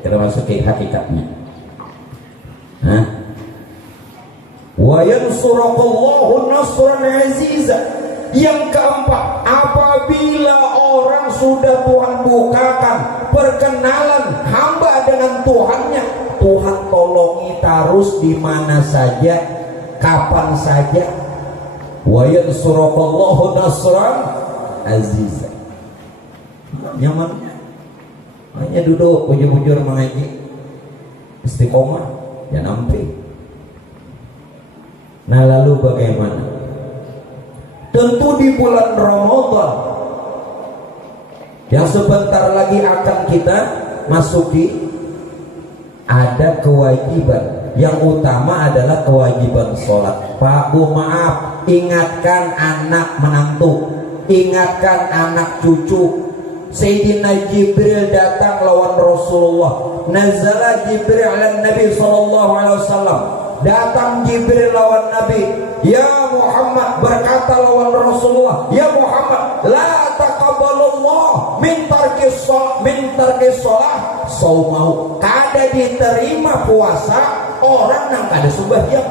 kita masuki hakikatnya. Wa yansurukallahu nasran aziza. Yang keempat, apabila orang sudah Tuhan bukakan perkenalan hamba dengan Tuhannya, Tuhan tolongi terus di mana saja, kapan saja. Wa yansurukallahu nasran aziza. Nyaman, hanya duduk bujur-bujur mengaji, istiqomah, ya nampi. Nah lalu bagaimana? Tentu di bulan Ramadan yang sebentar lagi akan kita masuki, ada kewajiban. Yang utama adalah kewajiban sholat. Pak Bu, maaf, ingatkan anak menantu, ingatkan anak cucu. Sayyidina Jibril datang lawan Rasulullah. Nazala Jibril ala Nabi sallallahu alaihi wasallam. Datang Jibril lawan Nabi. Ya Muhammad, berkata lawan Rasulullah, ya Muhammad, la taqabbalullah min tarkis shalah saumau. Kada diterima puasa orang yang kada sembahyang.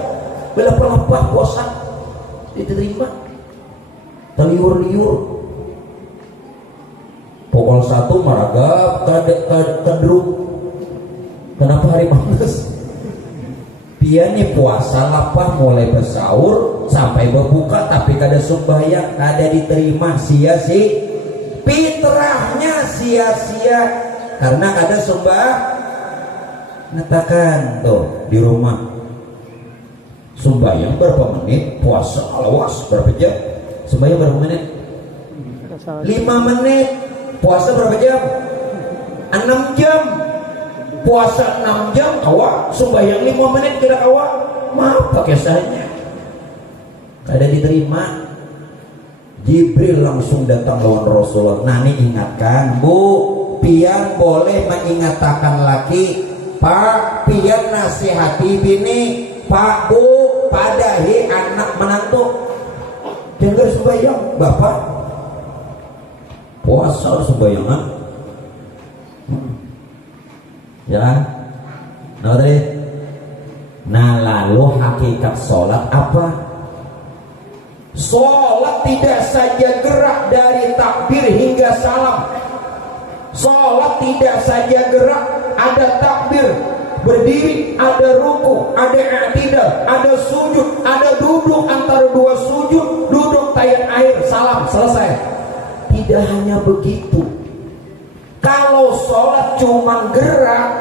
Belepah-lepah puasa diterima. Teliur-liur. Pukul 1 maragap kedruk. Kenapa hari malas? Dia nih puasa lapah mulai bersaur sampai berbuka tapi kada sembahyang, kada diterima, sia-sia. Fitrahnya sia-sia karena kada sembah. Ngatakan tuh di rumah sembahyang berapa menit, puasa alawas berapa jam? Sembahyang berapa menit? 5 menit. Puasa berapa jam? 6 jam. Puasa 6 jam kawa, sembahyang 5 menit kira kawa. Maaf pakai saja. Kada diterima. Jibril langsung datang lawan Rasulullah. Nani ingatkan, Bu, pian boleh mengingatkan laki. Pak, pian nasihati bini. Pak, Bu, padahi anak menantu. Jangan sembahyang, Bapak. Puasa harus sembayangan. Ya. Nah lalu hakikat sholat apa? Sholat tidak saja gerak dari takbir hingga salam. Sholat tidak saja gerak, ada takbir, berdiri, ada ruku, ada i'tidal, ada sujud, ada duduk antara dua sujud, duduk tayang air, salam, selesai. Tidak hanya begitu. Kalau sholat cuma gerak,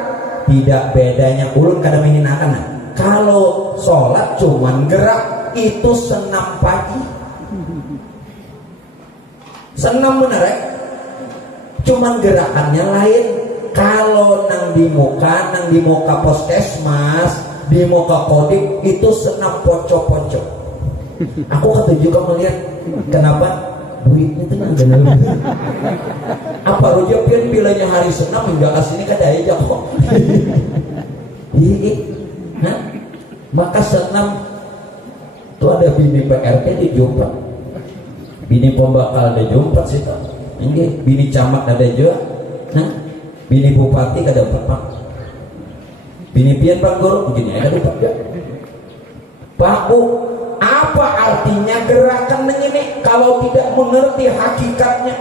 tidak bedanya ulun kada menghinakan. Kalau sholat cuma gerak, itu senam pagi. Senam bener ya? Cuman gerakannya lain. Kalau nang di muka puskesmas, di muka kodik, itu senam pocok-pocok. Aku kata juga melihat kenapa duitnya itu nggak ada. Apa rujuk pian bilanya hari senam hingga kasini kada aja kok. Nah, maka senam itu ada bini PRT di Jombang, bini pembakal di Jombang sih tak. Ini bini camat ada juga, nah, bini bupati kada dapat, bini pian Pak Guru begini ada dapat ya. Pak Bu, apa artinya gerakan ini kalau tidak mengerti hakikatnya?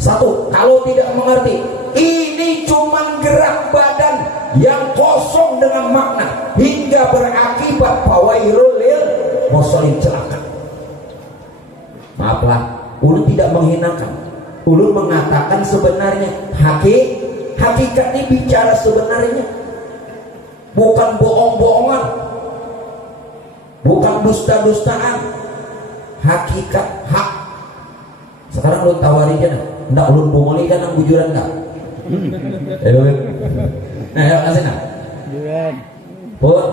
Satu, kalau tidak mengerti, ini cuma gerak badan yang kosong dengan makna hingga berakibat fawailul lil musallin, celaka. Maaflah, ulun tidak menghinakan. Ulun mengatakan sebenarnya hakikat ini bicara sebenarnya, bukan bohong-bohongan, bukan dusta-dustaan. Hakikat hak. Sekarang ulun tawari aja nah. Ndak ulun bungoli kan nang bujuran enggak? Nah, ayo kasih nah. Bujuran. Pun.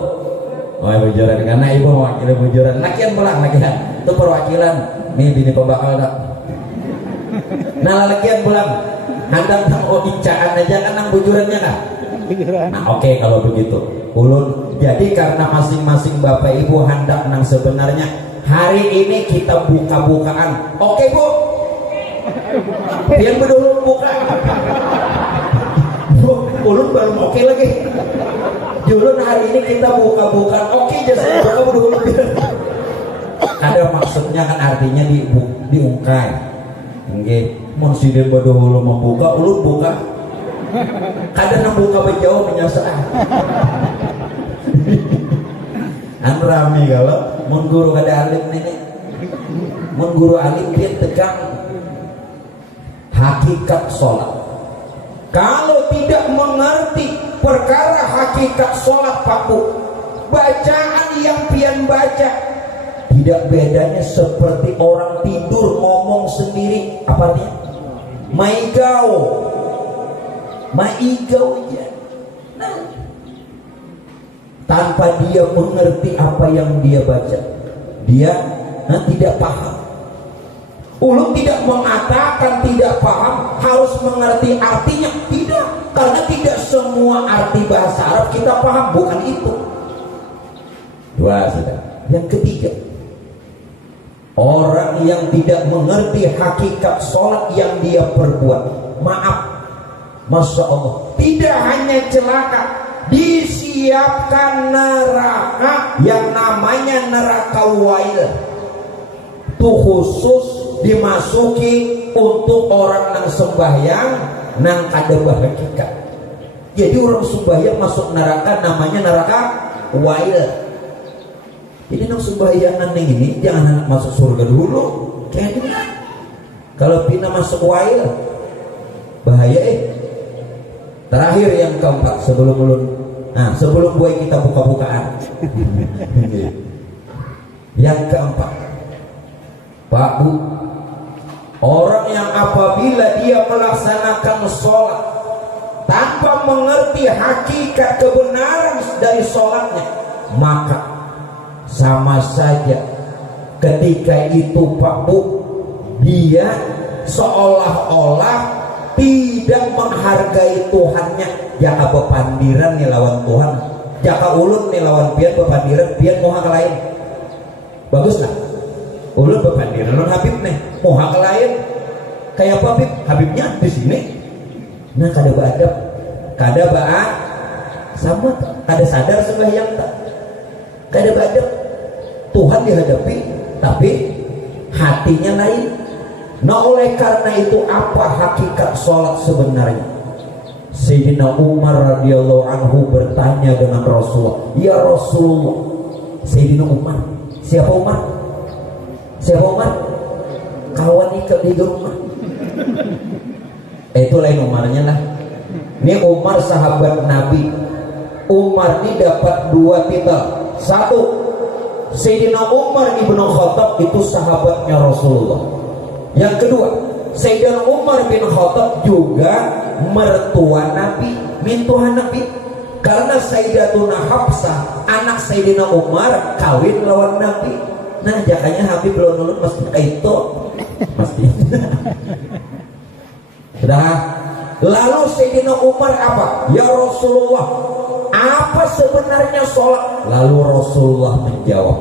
Oh, bujuran karena ibu mewakili bujuran. Lakian pulang lakian. Itu perwakilan. Nih bini pembakal dak. Nah, lakian pulang. Handang tang icaan aja kan nang bujurannya kan? Nah, oke kalau begitu. Ulun jadi karena masing-masing Bapak Ibu hendak nang sebenarnya hari ini kita buka-bukaan. Oke, Bu. Pian bedulun buka. Ulun baru oke lagi. Dulu hari ini kita buka-bukan oke jasa buka dulu. Ada maksudnya kan artinya diungkai. Nggih, mun siden dulu membuka, ulun buka. Kadang buka bejauh menyasa. An rame kalau mun guru kada alim nenek. Mun guru alim dia tegang hakikat sholat. Kalau tidak mengerti perkara hakikat sholat Pak Bu, bacaan yang pian baca tidak bedanya seperti orang tidur ngomong sendiri. Apa dia? Maigau aja. Nah, tanpa dia mengerti apa yang dia baca, dia tidak paham. Ulun tidak mengatakan tidak paham harus mengerti artinya, tidak, karena tidak semua arti bahasa Arab kita paham, bukan itu. Dua sudah. Yang ketiga, orang yang tidak mengerti hakikat sholat yang dia perbuat, maaf, Masya Allah, tidak hanya celaka, disiapkan neraka yang namanya neraka wail. Itu khusus dimasuki untuk orang yang sembahyang nang kada bahagikan. Jadi orang sembahyang masuk neraka namanya neraka wail. Jadi nang sembahyangan ini jangan masuk surga dulu. Kayak gini. Kalau pina masuk wail bahaya Terakhir yang keempat sebelum buat kita buka-bukaan. Yang keempat, Pak Bu, orang yang apabila dia melaksanakan sholat tanpa mengerti hakikat kebenaran dari sholatnya, maka sama saja ketika itu Pak Bu, dia seolah-olah tidak menghargai Tuhannya. Jaka bepandiran nih lawan Tuhan, jaka ulun nih lawan pian bepandiran, pian moha ke lain. Bagus lah, ulun bepandiran lawan Habib nih moha ke lain. Kayak apa Habib? Habibnya di sini. Nah kada beadab, kada baat sama, kada sadar sembahyang tak, kada beadab. Tuhan dihadapi tapi hatinya lain. Nah oleh karena itu apa hakikat sholat sebenarnya? Sayyidina Umar radhiyallahu anhu bertanya dengan Rasulullah, ya Rasulullah. Sayyidina Umar, siapa Umar? Siapa Umar? Kawan ikat di rumah. Itu lain Umarnya lah. Ini Umar sahabat Nabi. Umar ini dapat dua titel. Satu, Sayyidina Umar ibnu Khattab itu sahabatnya Rasulullah. Yang kedua, Sayyidina Umar bin Khattab juga mertua Nabi, mintuhan Nabi. Karena Sayyidatuna Hafsah, anak Sayyidina Umar, kawin lawan Nabi. Nah, jakanya Habib belum nulun mesti itu, mesti. Sudah. Lalu Sayyidina Umar apa? Ya Rasulullah, apa sebenarnya sholat? Lalu Rasulullah menjawab,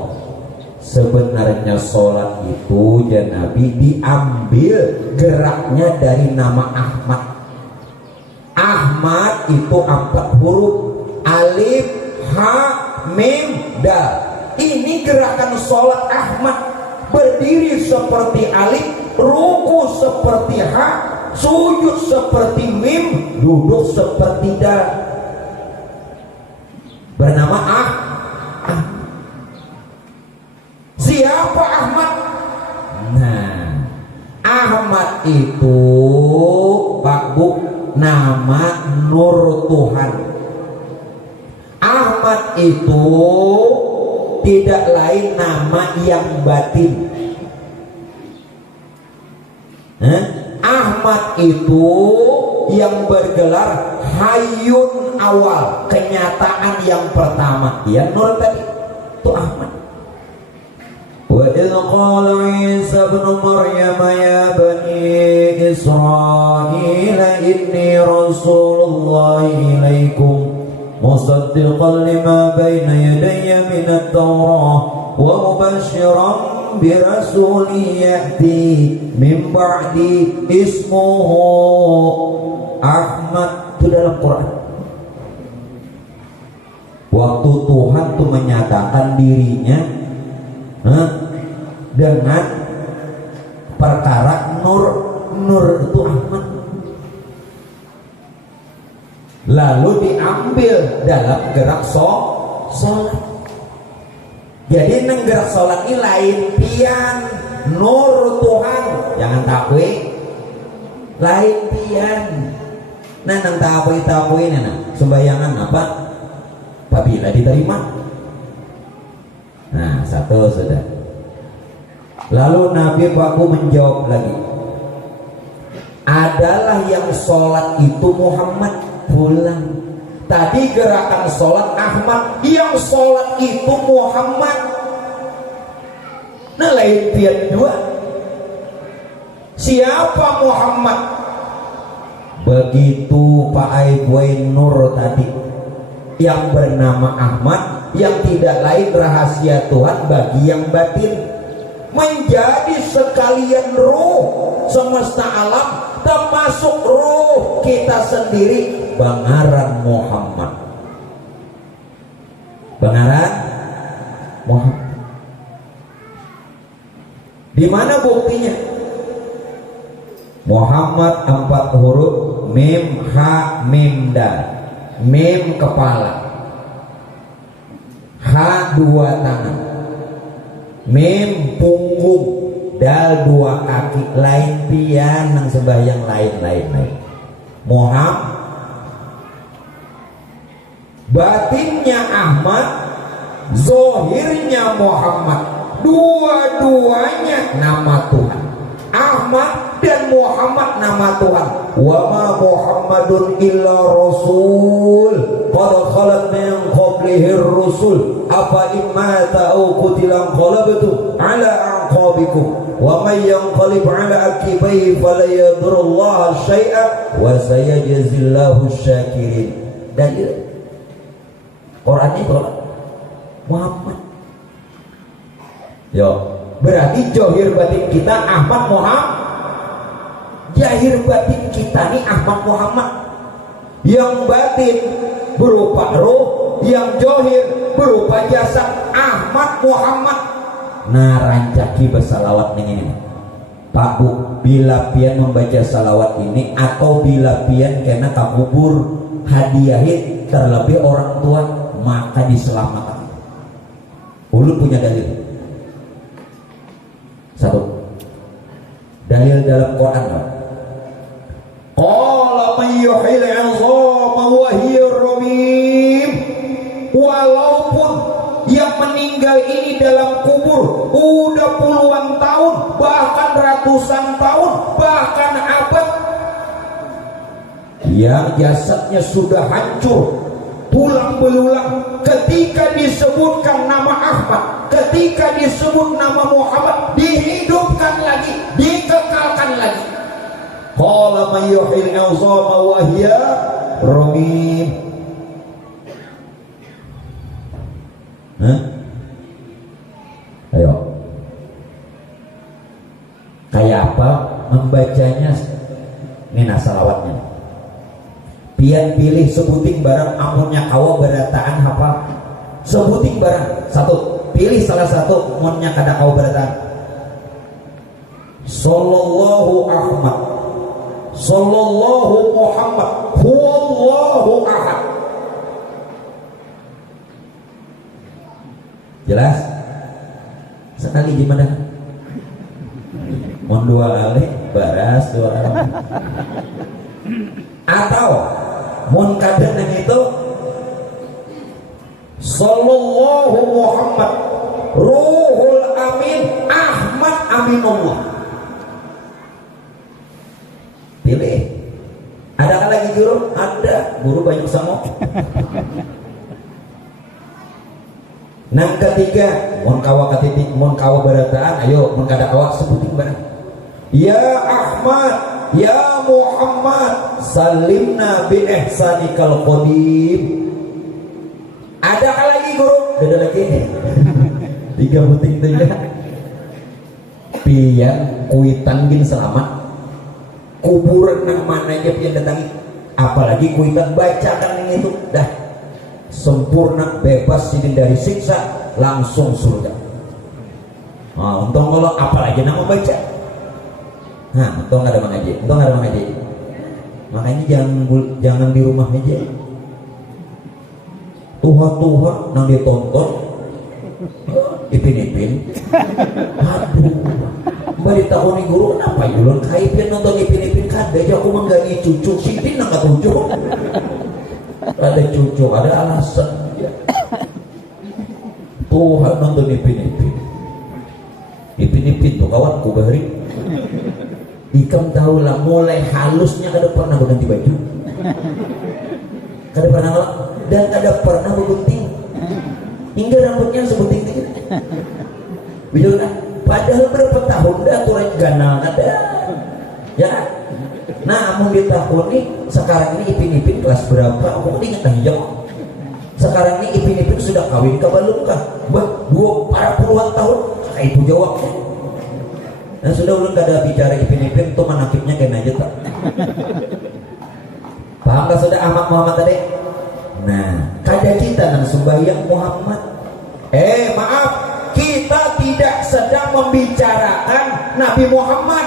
sebenarnya sholat itu ya Nabi diambil geraknya dari nama Ahmad. Ahmad itu 4 huruf, alif, ha, mim, dal. Ini gerakan sholat Ahmad. Berdiri seperti alif, ruku seperti ha, sujud seperti mim, duduk seperti dal. Bernama Siapa Ahmad? Nah, Ahmad itu Pak Bu, nama Nur Tuhan. Ahmad itu tidak lain nama yang batin. Ahmad itu yang bergelar Hayyun awal, kenyataan yang pertama. Ya Nur tadi itu Ahmad. وَإِذْ قَالَ عِيسَى ابْنُ مَرْيَمَ يَا بَنِي إِسْرَائِيلَ إِنِّي رَسُولُ اللَّهِ إِلَيْكُمْ مُصَدِّقًا لِمَا بَيْنَ يَدَيَّ مِنَ التَّوْرَاةِ وَمُبَشِّرًا بِرَسُولٍ يَأْتِي مِنْ بَعْدِي اسْمُهُ Ahmad. Itu dalam Quran. waktu Tuhan tuh menyatakan dirinya dengan perkara nur itu Ahmad, lalu diambil dalam gerak sholat. Jadi neng gerak sholat ini lain pian nur Tuhan, jangan takwe lain pian. Nah neng takwe nah sembayangan apa apabila diterima. Nah satu sudah. Lalu Nabi Paku menjawab lagi, adalah yang sholat itu Muhammad pulang. Tadi gerakan sholat Ahmad, yang sholat itu Muhammad. Nah lain pian dua. Siapa Muhammad? Begitu Pak Aibuai Nur tadi, yang bernama Ahmad, yang tidak lain rahasia Tuhan bagi yang batin, menjadi sekalian ruh semesta alam, termasuk ruh kita sendiri. Bangaran Muhammad, bangaran Muhammad. Di mana buktinya? Muhammad 4 huruf, mim ha mim dal. Mim kepala, ha 2 tangan, mim punggung, dal 2 kaki. Lain pian nang sembahyang lain. Muhammad batinnya Ahmad, zohirnya Muhammad, dua-duanya nama Tuhan. Ahmad dan Muhammad nama Tuhan. Wa ma Muhammadun illa rasul qad khalat min qablihi rusul afa imma ta'u qutilan qalabtu ala aqabikum wa may yanqalib ala akibaihi fala yadurullaha syai'a wa sayajzillahu syakirin. Dalil Quran itu Muhammad. Yo, berarti johir batin kita Ahmad Muhammad. Jahir batin kita nih Ahmad Muhammad. Yang batin berupa roh, yang johir berupa jasad Ahmad Muhammad. Nah rancaki bersalawat nih ini Pak Bu, bila pian membaca salawat ini atau bila pian kena kabubur hadiahin terlebih orang tua, maka diselamatkan. Ulun punya dalil. Satu dalil dalam Quran. Qala may yuhil 'idhama wa hiya ramim. Walaupun yang meninggal ini dalam kubur udah puluhan tahun, bahkan ratusan tahun, bahkan abad, yang jasadnya sudah hancur pulang belulang, ketika disebutkan nama Ahmad, ketika disebut nama Muhammad, dihidupkan lagi, dikekalkan lagi. Qala may yuhil 'idhama wa hiya ramim. Ayo, kayak apa membacanya? Ini salawatnya. Pian pilih sebuting barang amunnya kawa berataan hafal. Sebuting barang satu, pilih salah satu amunnya kada kawa berataan. Sallallahu Ahmad, sallallahu Muhammad, huwallahu ahad. Jelas? Sekali gimana? Mohon 2 kali baras 2 kali. Atau mun kadang itu sallallahu Muhammad ruhul amin Ahmad aminullah. Pilih. Adakah lagi guru? Ada. Guru banyak sama. Nang ketiga, mun kawa katitik, mun kawa barataan, ayo mun kada kawa sebuting barang. Ya Ahmad, ya Muhammad, salimna bi ihsanikal qadim. Adakah lagi guru? Ada lagi. 3 buting saja. Pian kuitan gin selamat. Kuburan nang mananya pian datangi. Apalagi kuitan bacakan ini itu dah. sempurna, bebas dari siksa, langsung surga. Untung kalau apalagi nama baca. Untung ada mengaji. Makanya jangan di rumah aja. Tuha nang ditonton, ipin. Aduh, bari tahun guru kenapa yulun kaipin nonton ipin kada aja aku menggani cucu sidin nang katujuh. Ada cucu, ada alasan. Tuhan nonton ipin tuh kawanku bahari. Ikam tahu lah mulai halusnya kada pernah berganti baju, kada pernah ngelak, dan kada pernah bergunting hingga rambutnya sebuting itu. Bijak kan? Padahal berapa tahun dah turun ganal ada, ya. Nah, mau di tahun ini sekarang ini ipin kelas berapa? Aku ingat hijau. Sekarang ini ipin sudah kawin ke belum kah? Para puluhan tahun, ibu jawabnya. Dan sudah ulun kada bicara ipin tuh manakibnya kena aja tak. Paham tak sudah Ahmad Muhammad tadi? Nah, kada kita nang sembahyang Muhammad. Maaf, kita tidak sedang membicarakan Nabi Muhammad.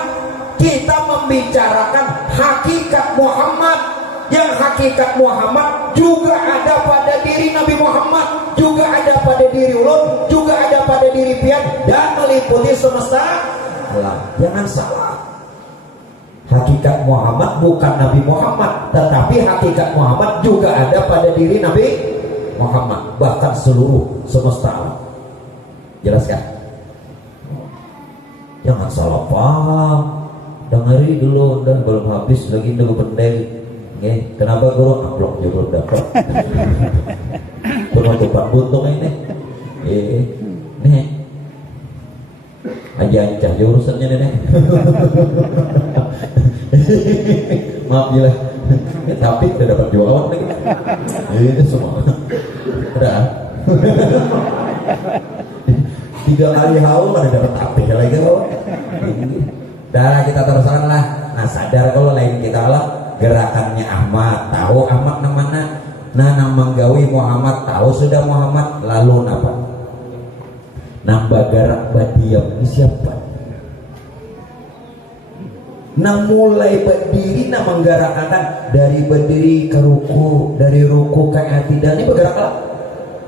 Kita membicarakan hakikat Muhammad. Yang hakikat Muhammad juga ada pada diri Nabi Muhammad, juga ada pada diri ulun, juga ada pada diri pian, dan meliputi semesta alam. Jangan salah. Hakikat Muhammad bukan Nabi Muhammad, tetapi hakikat Muhammad juga ada pada diri Nabi Muhammad, bahkan seluruh semesta alam. Jelas kan? Jangan salah paham. Dengari dulu, dan belum habis lagi nunggu pendek. Kenapa guru amplop juga belum dapat? Penutupan buntung ini. Nih. Aja urusannya nih. Maaf gila. Tapi tidak dapat jawaban lagi. Ini semua. Udah. 3 kali haul ada dapat api lagi kok. Dah kita teruskan lah. Nah sadar kalau lain kita lah gerakannya Ahmad, tahu Ahmad namanya. Nah nang manggawi Muhammad, tahu sudah Muhammad, lalu napa? Nambah gerak badiam ini siapa? Nang mulai berdiri nang menggerakkan dari berdiri ke ruku, dari ruku ke i'tidal ini bergeraklah.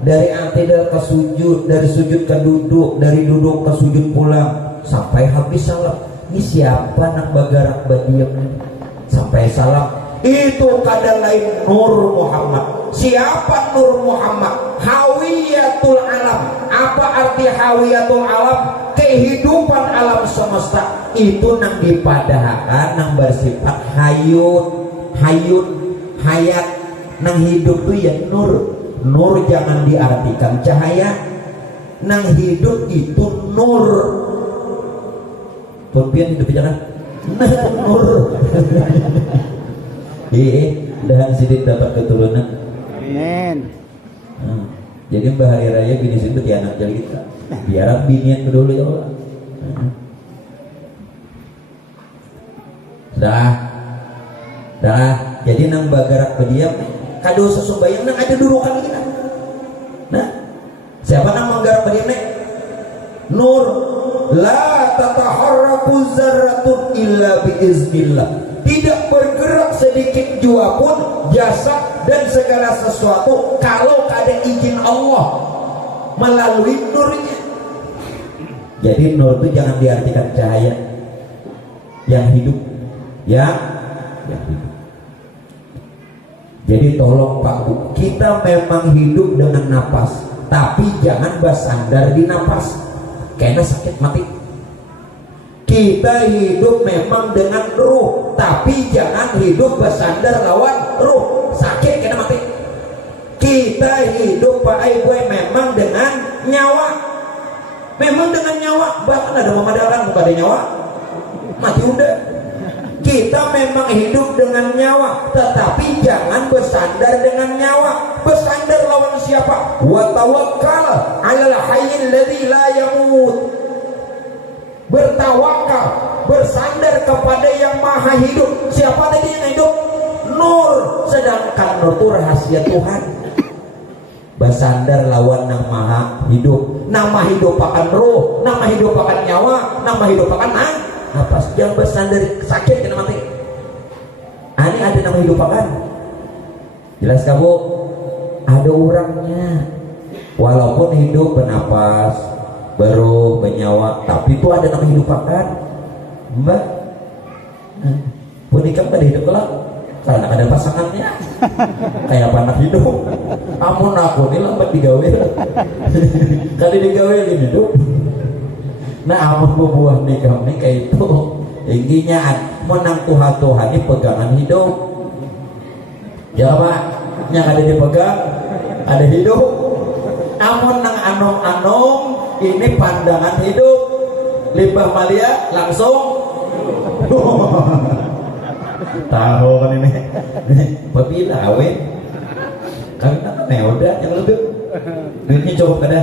Dari i'tidal ke sujud, dari sujud ke duduk, dari duduk ke sujud pulang sampai habis salam. Ini siapa nang bergerak badiam ini? Sampai salam. Itu kadang lain Nur Muhammad. Siapa Nur Muhammad? Hawiyatul alam. Apa arti hawiyatul alam? Kehidupan alam semesta. Itu nang dipadahkan, nang bersifat hayat. Nang hidup tuh ya nur. Nur jangan diartikan cahaya. Nang hidup itu nur. Pempian hidup jangan. Nur. Dan sidik dapat keturunan. Amin. Jadi Mbah Hari Raya bini situ di anak jali kita. Biar binian dulu ya Allah. Dah. Jadi nang bagarak pediam kado sesumbayang nang ada durukan kita. Nah, siapa nang menggarap pediam nih? Nur. La tataharraku zarratun illa biiznillah. Tidak bergerak sedikit jua pun jasad dan segala sesuatu kalau ada izin Allah melalui nurnya. Jadi nur itu jangan diartikan cahaya yang hidup, yang hidup. Jadi tolong Pak Bu, kita memang hidup dengan napas, tapi jangan bersandar di napas, karena sakit mati. Kita hidup memang dengan ruh, tapi jangan hidup bersandar lawan ruh, sakit kena mati. Kita hidup Pak Ibu memang dengan nyawa, bahkan ada memadakan bukan ada nyawa, mati udah. Kita memang hidup dengan nyawa, tetapi jangan bersandar dengan nyawa. Bersandar lawan siapa? Wa tawakkal 'alal hayyil ladzi la yamut. Bertawakal, bersandar kepada yang maha hidup. Siapa tadi yang hidup? Nur. Sedangkan nur itu rahasia Tuhan. basandar lawan nang maha hidup. Nama hidup akan roh, nama hidup akan nyawa, nama hidup akan napas. Jangan basandar sakit kena mati. Ini ada nama hidup akan. Jelas kamu? Ada orangnya. Walaupun hidup bernapas, baru bernyawa, tapi itu ada nama hidup akan. Mbak, punika pada hidup kelak karena ada pasangannya. Kayak anak hidup. Amun aku ini lambat digawe. Kali digawe ini hidup. Nah, amun buah nikah ini kayak itu. Tingginya menang Tuhan ini pegangan hidup. Ya Pak, yang ada dipegang ada hidup. Amun nang anong-anong ini pandangan hidup. Limbah malia langsung tahu kan ini babila awet karena udah yang lebih duitnya cukup kada.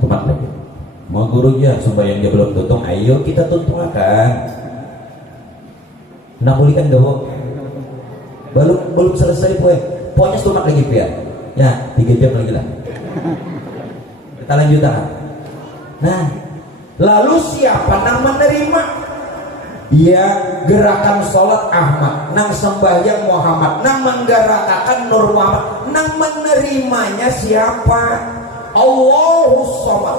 Temat lagi mau gurunya sembahyang dia belum tutung, ayo kita tuntungakan. Nak pulihkan doh belum selesai pokoknya tumak lagi pia ya 3 jam lagi lah kita lanjutkan. Nah, lalu siapa nang menerima? Ya, gerakan sholat Ahmad, nang sembahyang Muhammad, nang menggerakkan Nur Muhammad, nang menerimanya siapa? Allahus Samad.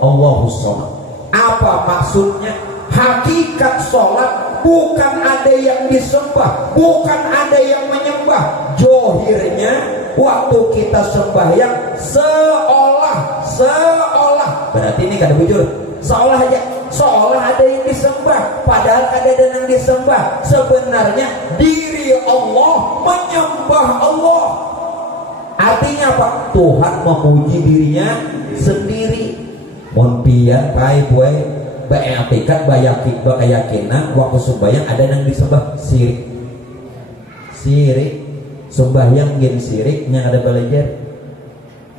Allahus Samad. Apa maksudnya? Hakikat sholat bukan ada yang disembah, bukan ada yang menyembah. Johirnya waktu kita sembahyang seolah berarti ini kada bujur seolah ada yang disembah, padahal ada yang disembah. Sebenarnya diri Allah menyembah Allah. Artinya apa? Tuhan memuji dirinya sendiri. Mun pian pai boy beetikat keyakinan waktu sembahyang ada yang disembah sirik sembahyang gen siriknya ada belajar.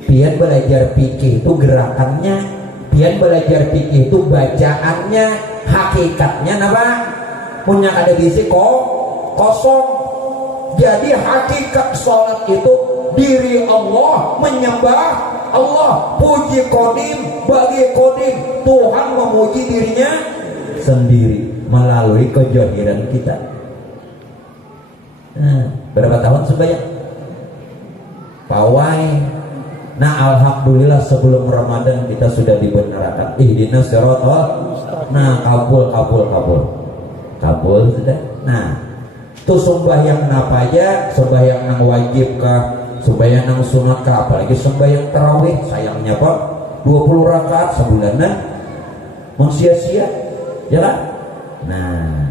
Pian belajar fikih itu gerakannya, pian belajar fikih itu bacaannya, hakikatnya apa? Punya ada gizi kosong. Jadi hakikat sholat itu diri Allah menyembah Allah, puji kodim bagi kodim. Tuhan memuji dirinya sendiri melalui kejahiran kita. Nah, berapa tahun sembahyang? Pawai. Nah, alhamdulillah sebelum Ramadan kita sudah dibenarkan. Ihdinas siratal. Nah, kabul sudah. Nah, tuh sembahyang napa aja? Sembahyang nang wajib kah? Sembahyang nang sunat kah? Apalagi sembahyang tarawih. Sayangnya Pak, 20 rakaat sebulanan. Sia-sia, ya kan? Nah,